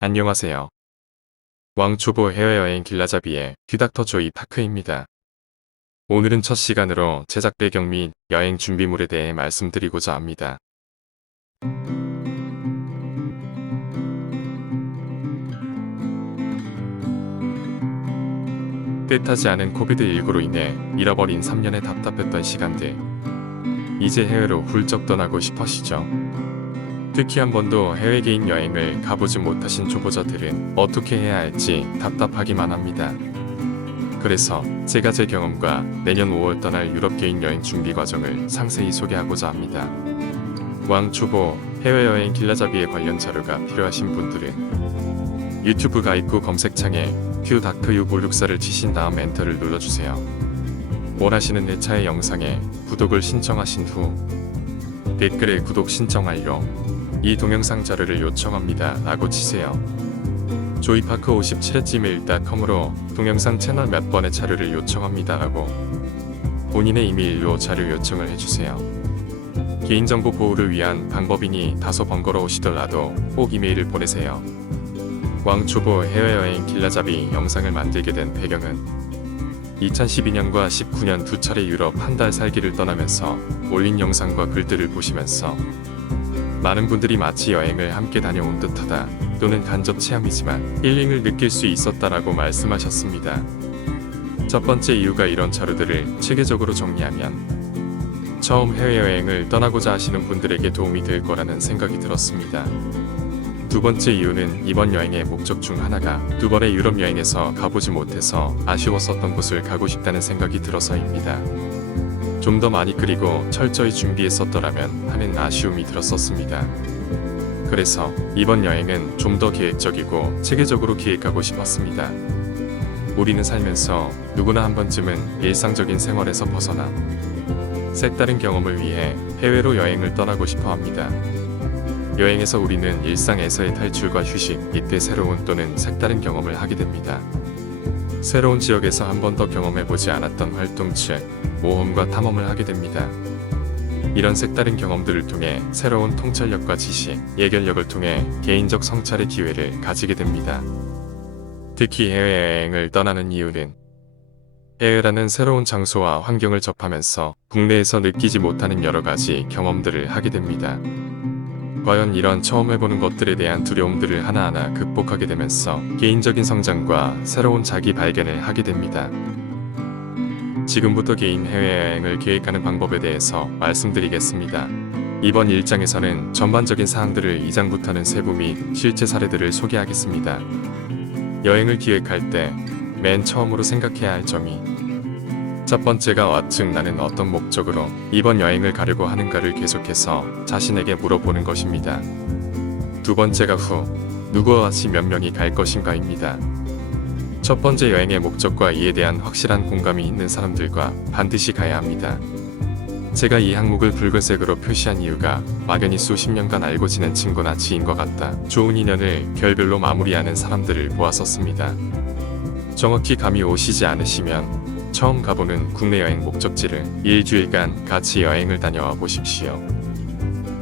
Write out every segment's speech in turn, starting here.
안녕하세요. 왕초보 해외여행 길라잡이의 귀닥터 조이 파크입니다. 오늘은 첫 시간으로 제작 배경 및 여행 준비물에 대해 말씀드리고자 합니다. 뜻하지 않은 코비드19로 인해 잃어버린 3년의 답답했던 시간들. 이제 해외로 훌쩍 떠나고 싶으시죠? 특히 한 번도 해외 개인 여행을 가보지 못하신 초보자들은 어떻게 해야 할지 답답하기만 합니다. 그래서 제가 제 경험과 내년 5월 떠날 유럽 개인 여행 준비 과정을 상세히 소개하고자 합니다. 왕 초보 해외여행 길라잡이에 관련 자료가 필요하신 분들은 유튜브 가입구 검색창에 큐 다크 656사를 치신 다음 엔터를 눌러주세요. 원하시는 내 차의 영상에 구독을 신청하신 후 댓글에 구독 신청 완료 이 동영상 자료를 요청합니다 라고 치세요. 조이파크57gmail.com으로 동영상 채널 몇 번의 자료를 요청합니다 라고 본인의 이메일로 자료 요청을 해주세요. 개인정보 보호를 위한 방법이니 다소 번거로우시더라도 꼭 이메일을 보내세요. 왕초보 해외여행 길라잡이 영상을 만들게 된 배경은 2012년과 19년 두 차례 유럽 한 달 살기를 떠나면서 올린 영상과 글들을 보시면서 많은 분들이 마치 여행을 함께 다녀온 듯하다 또는 간접 체험이지만 힐링을 느낄 수 있었다라고 말씀하셨습니다. 첫 번째 이유가 이런 자료들을 체계적으로 정리하면 처음 해외여행을 떠나고자 하시는 분들에게 도움이 될 거라는 생각이 들었습니다. 두 번째 이유는 이번 여행의 목적 중 하나가 두 번의 유럽 여행에서 가보지 못해서 아쉬웠었던 곳을 가고 싶다는 생각이 들어서입니다. 좀 더 많이 그리고 철저히 준비했었더라면 하는 아쉬움이 들었었습니다. 그래서 이번 여행은 좀 더 계획적이고 체계적으로 기획하고 싶었습니다. 우리는 살면서 누구나 한 번쯤은 일상적인 생활에서 벗어나 색다른 경험을 위해 해외로 여행을 떠나고 싶어 합니다. 여행에서 우리는 일상에서의 탈출과 휴식, 이때 새로운 또는 색다른 경험을 하게 됩니다. 새로운 지역에서 한 번 더 경험해보지 않았던 활동 즉 모험과 탐험을 하게 됩니다. 이런 색다른 경험들을 통해 새로운 통찰력과 지식, 예결력을 통해 개인적 성찰의 기회를 가지게 됩니다. 특히 해외여행을 떠나는 이유는 해외라는 새로운 장소와 환경을 접하면서 국내에서 느끼지 못하는 여러 가지 경험들을 하게 됩니다. 과연 이런 처음 해보는 것들에 대한 두려움들을 하나하나 극복하게 되면서 개인적인 성장과 새로운 자기 발견을 하게 됩니다. 지금부터 개인 해외여행을 계획하는 방법에 대해서 말씀드리겠습니다. 이번 일장에서는 전반적인 사항들을 2장부터는 세부 및 실제 사례들을 소개하겠습니다. 여행을 기획할 때 맨 처음으로 생각해야 할 점이 첫 번째가 와즉 나는 어떤 목적으로 이번 여행을 가려고 하는가를 계속해서 자신에게 물어보는 것입니다. 두 번째가 후 누구와 같이 몇 명이 갈 것인가입니다. 첫 번째 여행의 목적과 이에 대한 확실한 공감이 있는 사람들과 반드시 가야 합니다. 제가 이 항목을 붉은색으로 표시한 이유가 막연히 수십 년간 알고 지낸 친구나 지인과 같다. 좋은 인연을 결별로 마무리하는 사람들을 보았었습니다. 정확히 감이 오시지 않으시면 처음 가보는 국내 여행 목적지를 일주일간 같이 여행을 다녀와 보십시오.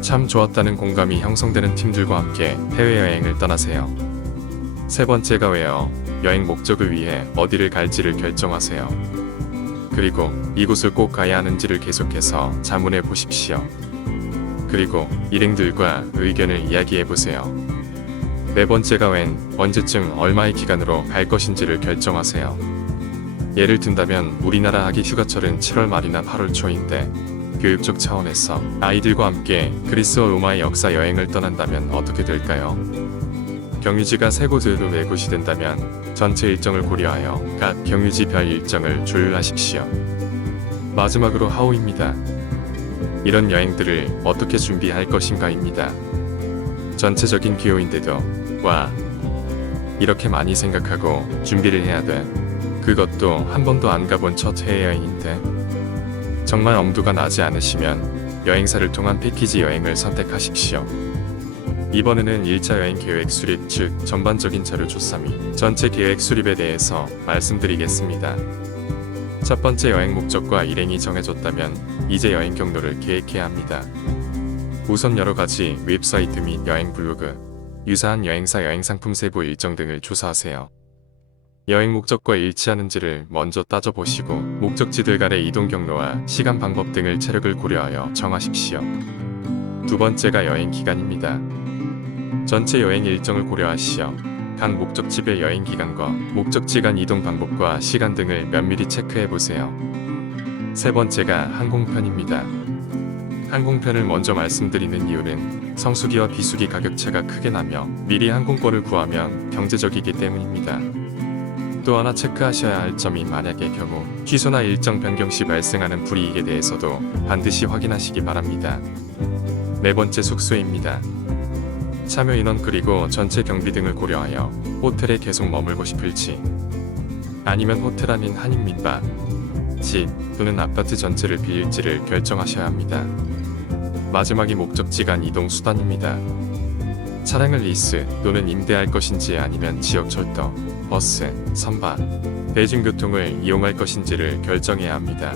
참 좋았다는 공감이 형성되는 팀들과 함께 해외여행을 떠나세요. 세 번째가 왜요? 여행 목적을 위해 어디를 갈지를 결정하세요. 그리고 이곳을 꼭 가야 하는지를 계속해서 자문해 보십시오. 그리고 일행들과 의견을 이야기해 보세요. 네 번째가 웬 언제쯤 얼마의 기간으로 갈 것인지를 결정하세요. 예를 든다면 우리나라 아기 휴가철은 7월 말이나 8월 초인데 교육적 차원에서 아이들과 함께 그리스와 로마의 역사 여행을 떠난다면 어떻게 될까요? 경유지가 세 곳으로 네 곳이 된다면 전체 일정을 고려하여 각 경유지별 일정을 조율하십시오. 마지막으로 하오입니다. 이런 여행들을 어떻게 준비할 것인가입니다. 전체적인 기호인데도 와 이렇게 많이 생각하고 준비를 해야 돼. 그것도 한 번도 안 가본 첫 해외여행인데 정말 엄두가 나지 않으시면 여행사를 통한 패키지 여행을 선택하십시오. 이번에는 1차 여행 계획 수립 즉 전반적인 자료 조사 및 전체 계획 수립에 대해서 말씀드리겠습니다. 첫 번째 여행 목적과 일행이 정해졌다면 이제 여행 경로를 계획해야 합니다. 우선 여러 가지 웹사이트 및 여행 블로그, 유사한 여행사 여행 상품 세부 일정 등을 조사하세요. 여행 목적과 일치하는지를 먼저 따져보시고 목적지들 간의 이동 경로와 시간 방법 등을 체력을 고려하여 정하십시오. 두 번째가 여행 기간입니다. 전체 여행 일정을 고려하시어 각 목적지의 여행 기간과 목적지 간 이동 방법과 시간 등을 면밀히 체크해 보세요. 세 번째가 항공편입니다. 항공편을 먼저 말씀드리는 이유는 성수기와 비수기 가격차가 크게 나며 미리 항공권을 구하면 경제적이기 때문입니다. 또 하나 체크하셔야 할 점이 만약의 경우 취소나 일정 변경 시 발생하는 불이익에 대해서도 반드시 확인하시기 바랍니다. 네 번째 숙소입니다. 참여 인원 그리고 전체 경비 등을 고려하여 호텔에 계속 머물고 싶을지 아니면 호텔 아닌 한인 민박, 집 또는 아파트 전체를 빌릴지를 결정하셔야 합니다. 마지막이 목적지 간 이동 수단입니다. 차량을 리스 또는 임대할 것인지 아니면 지역 철도, 버스, 선박, 대중교통을 이용할 것인지를 결정해야 합니다.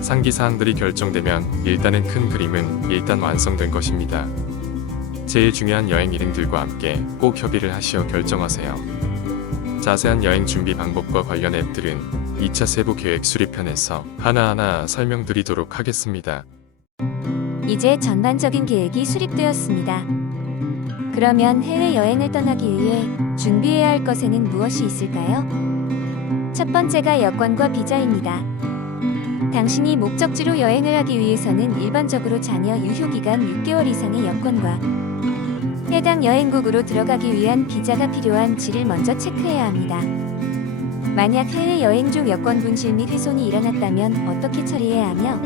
상기 사항들이 결정되면 일단은 큰 그림은 일단 완성된 것입니다. 제일 중요한 여행 일행들과 함께 꼭 협의를 하시어 결정하세요. 자세한 여행 준비 방법과 관련 앱들은 2차 세부 계획 수립편에서 하나하나 설명드리도록 하겠습니다. 이제 전반적인 계획이 수립되었습니다. 그러면 해외여행을 떠나기 위해 준비해야 할 것에는 무엇이 있을까요? 첫 번째가 여권과 비자입니다. 당신이 목적지로 여행을 하기 위해서는 일반적으로 자녀 유효기간 6개월 이상의 여권과 해당 여행국으로 들어가기 위한 비자가 필요한지를 먼저 체크해야 합니다. 만약 해외여행 중 여권 분실 및 훼손이 일어났다면 어떻게 처리해야 하며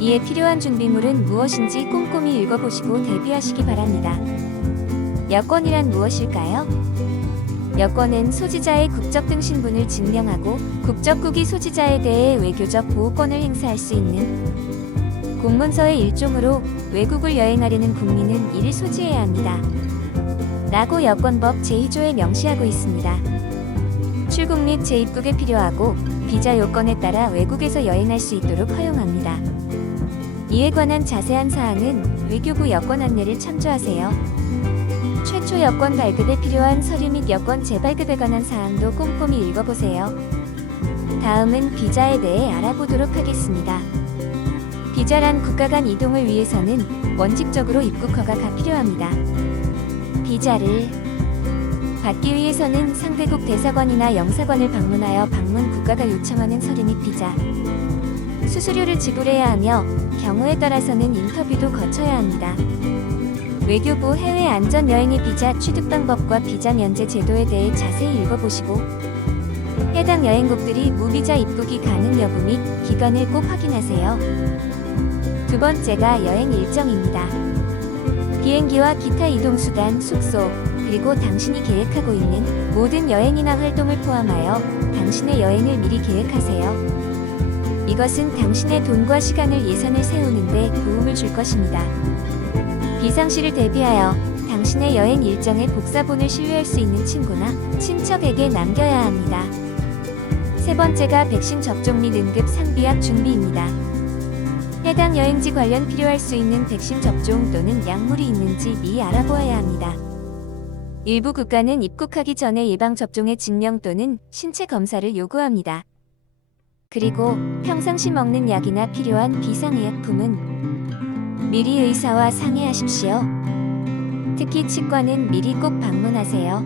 이에 필요한 준비물은 무엇인지 꼼꼼히 읽어보시고 대비하시기 바랍니다. 여권이란 무엇일까요? 여권은 소지자의 국적 등 신분을 증명하고 국적국이 소지자에 대해 외교적 보호권을 행사할 수 있는 공문서의 일종으로 외국을 여행하려는 국민은 이를 소지해야 합니다. 라고 여권법 제2조에 명시하고 있습니다. 출국 및 재입국에 필요하고 비자 요건에 따라 외국에서 여행할 수 있도록 허용합니다. 이에 관한 자세한 사항은 외교부 여권 안내를 참조하세요. 최초 여권 발급에 필요한 서류 및 여권 재발급에 관한 사항도 꼼꼼히 읽어보세요. 다음은 비자에 대해 알아보도록 하겠습니다. 비자란 국가 간 이동을 위해서는 원칙적으로 입국 허가가 필요합니다. 비자를 받기 위해서는 상대국 대사관이나 영사관을 방문하여 방문 국가가 요청하는 서류 및 비자, 수수료를 지불해야 하며 경우에 따라서는 인터뷰도 거쳐야 합니다. 외교부 해외 안전 여행의 비자 취득 방법과 비자 면제 제도에 대해 자세히 읽어보시고 해당 여행국들이 무비자 입국이 가능 여부 및 기간을 꼭 확인하세요. 두 번째가 여행 일정입니다. 비행기와 기타 이동 수단, 숙소, 그리고 당신이 계획하고 있는 모든 여행이나 활동을 포함하여 당신의 여행을 미리 계획하세요. 이것은 당신의 돈과 시간을 예산을 세우는데 도움을 줄 것입니다. 비상시를 대비하여 당신의 여행 일정에 복사본을 신뢰할 수 있는 친구나 친척에게 남겨야 합니다. 세 번째가 백신 접종 및 응급 상비약 준비입니다. 해당 여행지 관련 필요할 수 있는 백신 접종 또는 약물이 있는지 미리 알아보아야 합니다. 일부 국가는 입국하기 전에 예방접종의 증명 또는 신체 검사를 요구합니다. 그리고 평상시 먹는 약이나 필요한 비상의약품은 미리 의사와 상의하십시오. 특히 치과는 미리 꼭 방문하세요.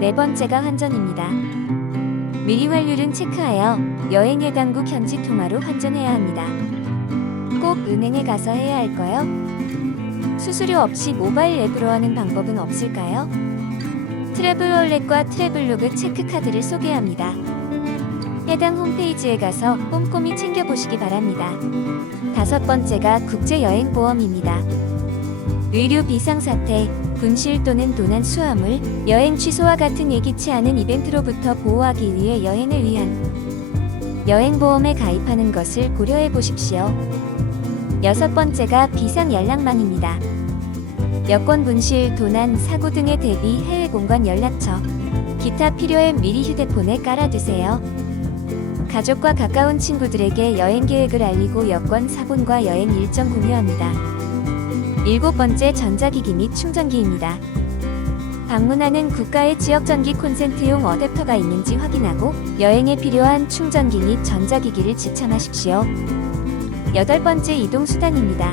네 번째가 환전입니다. 미리 환율은 체크하여 여행 해당국 현지 통화로 환전해야 합니다. 꼭 은행에 가서 해야 할까요? 수수료 없이 모바일 앱으로 하는 방법은 없을까요? 트래블 월렛과 트래블로그 체크카드를 소개합니다. 해당 홈페이지에 가서 꼼꼼히 챙겨보시기 바랍니다. 다섯 번째가 국제여행보험입니다. 의료 비상사태, 분실 또는 도난 수화물, 여행 취소와 같은 예기치 않은 이벤트로부터 보호하기 위해 여행을 위한 여행보험에 가입하는 것을 고려해 보십시오. 여섯 번째가 비상연락망입니다. 여권 분실, 도난, 사고 등에 대비 해외 공간 연락처, 기타 필요해 미리 휴대폰에 깔아두세요. 가족과 가까운 친구들에게 여행 계획을 알리고 여권 사본과 여행 일정 공유합니다. 일곱 번째 전자기기 및 충전기입니다. 방문하는 국가의 지역 전기 콘센트용 어댑터가 있는지 확인하고 여행에 필요한 충전기 및 전자기기를 지참하십시오. 여덟 번째 이동 수단입니다.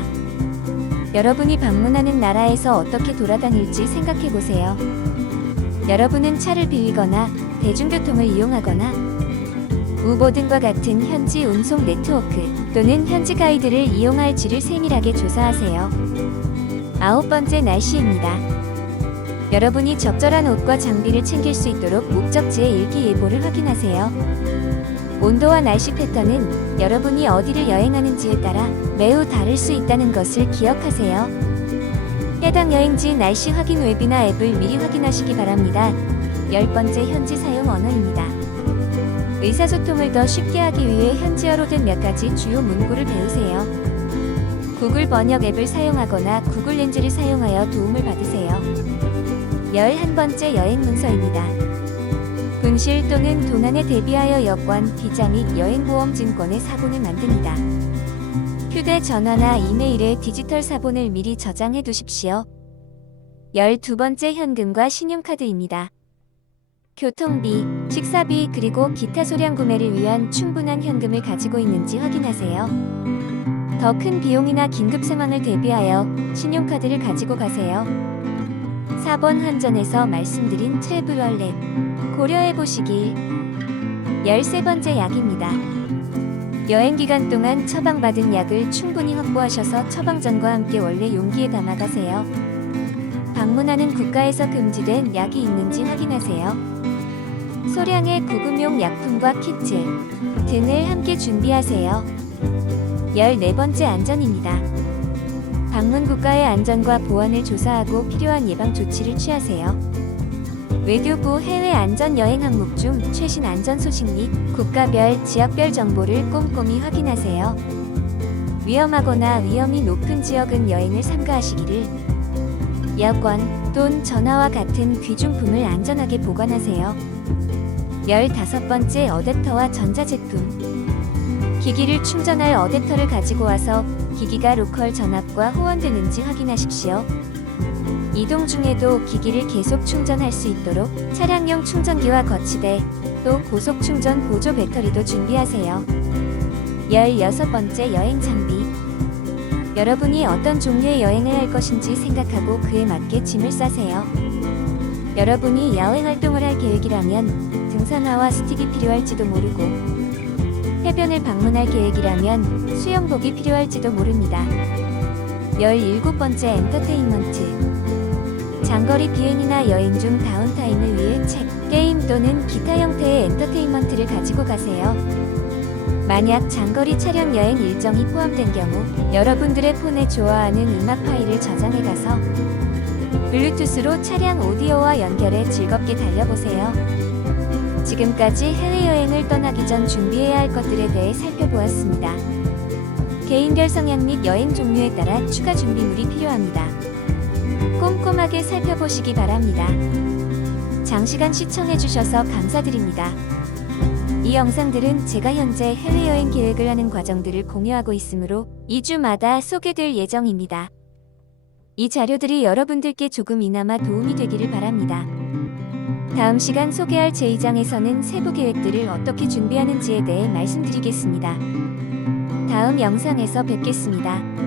여러분이 방문하는 나라에서 어떻게 돌아다닐지 생각해 보세요. 여러분은 차를 빌리거나 대중교통을 이용하거나 우버 등과 같은 현지 운송 네트워크 또는 현지 가이드를 이용할지를 세밀하게 조사하세요. 아홉 번째 날씨입니다. 여러분이 적절한 옷과 장비를 챙길 수 있도록 목적지의 일기예보를 확인하세요. 온도와 날씨 패턴은 여러분이 어디를 여행하는지에 따라 매우 다를 수 있다는 것을 기억하세요. 해당 여행지 날씨 확인 웹이나 앱을 미리 확인하시기 바랍니다. 열 번째 현지 사용 언어입니다. 의사소통을 더 쉽게 하기 위해 현지어로 된 몇 가지 주요 문구를 배우세요. 구글 번역 앱을 사용하거나 구글 렌즈를 사용하여 도움을 받으세요. 11번째 여행 문서입니다. 분실 또는 도난에 대비하여 여권, 비자 및 여행보험 증권의 사본을 만듭니다. 휴대전화나 이메일에 디지털 사본을 미리 저장해 두십시오. 12번째 현금과 신용카드입니다. 교통비, 식사비 그리고 기타 소량 구매를 위한 충분한 현금을 가지고 있는지 확인하세요. 더 큰 비용이나 긴급 상황을 대비하여 신용카드를 가지고 가세요. 4번 환전에서 말씀드린 트래블 월렛 고려해 보시길. 13번째 약입니다. 여행 기간 동안 처방받은 약을 충분히 확보하셔서 처방전과 함께 원래 용기에 담아 가세요. 방문하는 국가에서 금지된 약이 있는지 확인하세요. 소량의 구급용 약품과 키트 등을 함께 준비하세요. 14번째 안전입니다. 방문 국가의 안전과 보안을 조사하고 필요한 예방 조치를 취하세요. 외교부 해외 안전 여행 항목 중 최신 안전 소식 및 국가별, 지역별 정보를 꼼꼼히 확인하세요. 위험하거나 위험이 높은 지역은 여행을 삼가하시기를. 여권, 돈, 전화와 같은 귀중품을 안전하게 보관하세요. 15번째 어댑터와 전자제품. 기기를 충전할 어댑터를 가지고 와서 기기가 로컬 전압과 호환되는지 확인하십시오. 이동 중에도 기기를 계속 충전할 수 있도록 차량용 충전기와 거치대, 또 고속 충전 보조 배터리도 준비하세요. 16번째 여행 장비. 여러분이 어떤 종류의 여행을 할 것인지 생각하고 그에 맞게 짐을 싸세요. 여러분이 야외 활동을 할 계획이라면 등산화와 스틱이 필요할지도 모르고 해변을 방문할 계획이라면 수영복이 필요할지도 모릅니다. 17번째 엔터테인먼트 장거리 비행이나 여행 중 다운타임을 위해 책, 게임 또는 기타 형태의 엔터테인먼트를 가지고 가세요. 만약 장거리 차량 여행 일정이 포함된 경우 여러분들의 폰에 좋아하는 음악 파일을 저장해 가서 블루투스로 차량 오디오와 연결해 즐겁게 달려보세요. 지금까지 해외여행을 떠나기 전 준비해야 할 것들에 대해 살펴보았습니다. 개인별 성향 및 여행 종류에 따라 추가 준비물이 필요합니다. 꼼꼼하게 살펴보시기 바랍니다. 장시간 시청해주셔서 감사드립니다. 이 영상들은 제가 현재 해외여행 계획을 하는 과정들을 공유하고 있으므로 2주마다 소개될 예정입니다. 이 자료들이 여러분들께 조금이나마 도움이 되기를 바랍니다. 다음 시간 소개할 제2장에서는 세부 계획들을 어떻게 준비하는지에 대해 말씀드리겠습니다. 다음 영상에서 뵙겠습니다.